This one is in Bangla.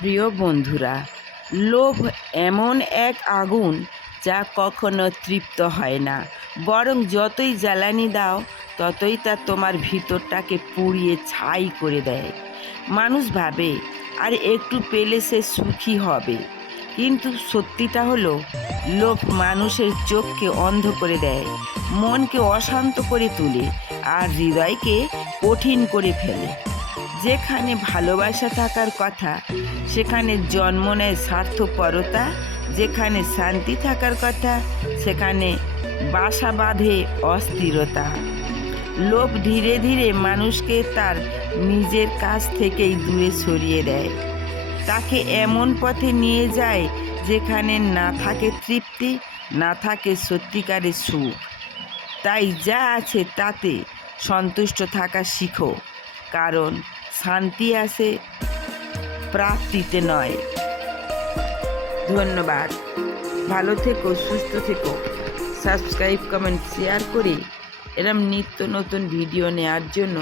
প্রিয় বন্ধুরা, লোভ এমন এক আগুন যা কখনো তৃপ্ত হয় না, বরং যতই জ্বালানি দাও ততই তা তোমার ভিতরটাকে পুড়িয়ে ছাই করে দেয়। মানুষ ভাবে আর একটু পেলে সে সুখী হবে, কিন্তু সত্যিটা হলো লোভ মানুষের চোখকে অন্ধ করে দেয়, মনকে অশান্ত করে তোলে আর হৃদয়কে কঠিন করে ফেলে। যেখানে ভালোবাসা থাকার কথা সেখানে জন্ম নেয় স্বার্থপরতা, যেখানে শান্তি থাকার কথা সেখানে বাসা বাঁধে অস্থিরতা। লোভ ধীরে ধীরে মানুষকে তার নিজের কাছ থেকেই দূরে সরিয়ে দেয়, তাকে এমন পথে নিয়ে যায় যেখানে না থাকে তৃপ্তি, না থাকে সত্যিকারের সুখ। তাই যা আছে তাতে সন্তুষ্ট থাকা শিখো, কারণ শান্তি আসে প্রাপ্তিতে নয়। ধন্যবাদ। ভালো থেকো, সুস্থ থেকো। সাবস্ক্রাইব, কমেন্ট, শেয়ার করে এরম নিত্য নতুন ভিডিও নেওয়ার জন্য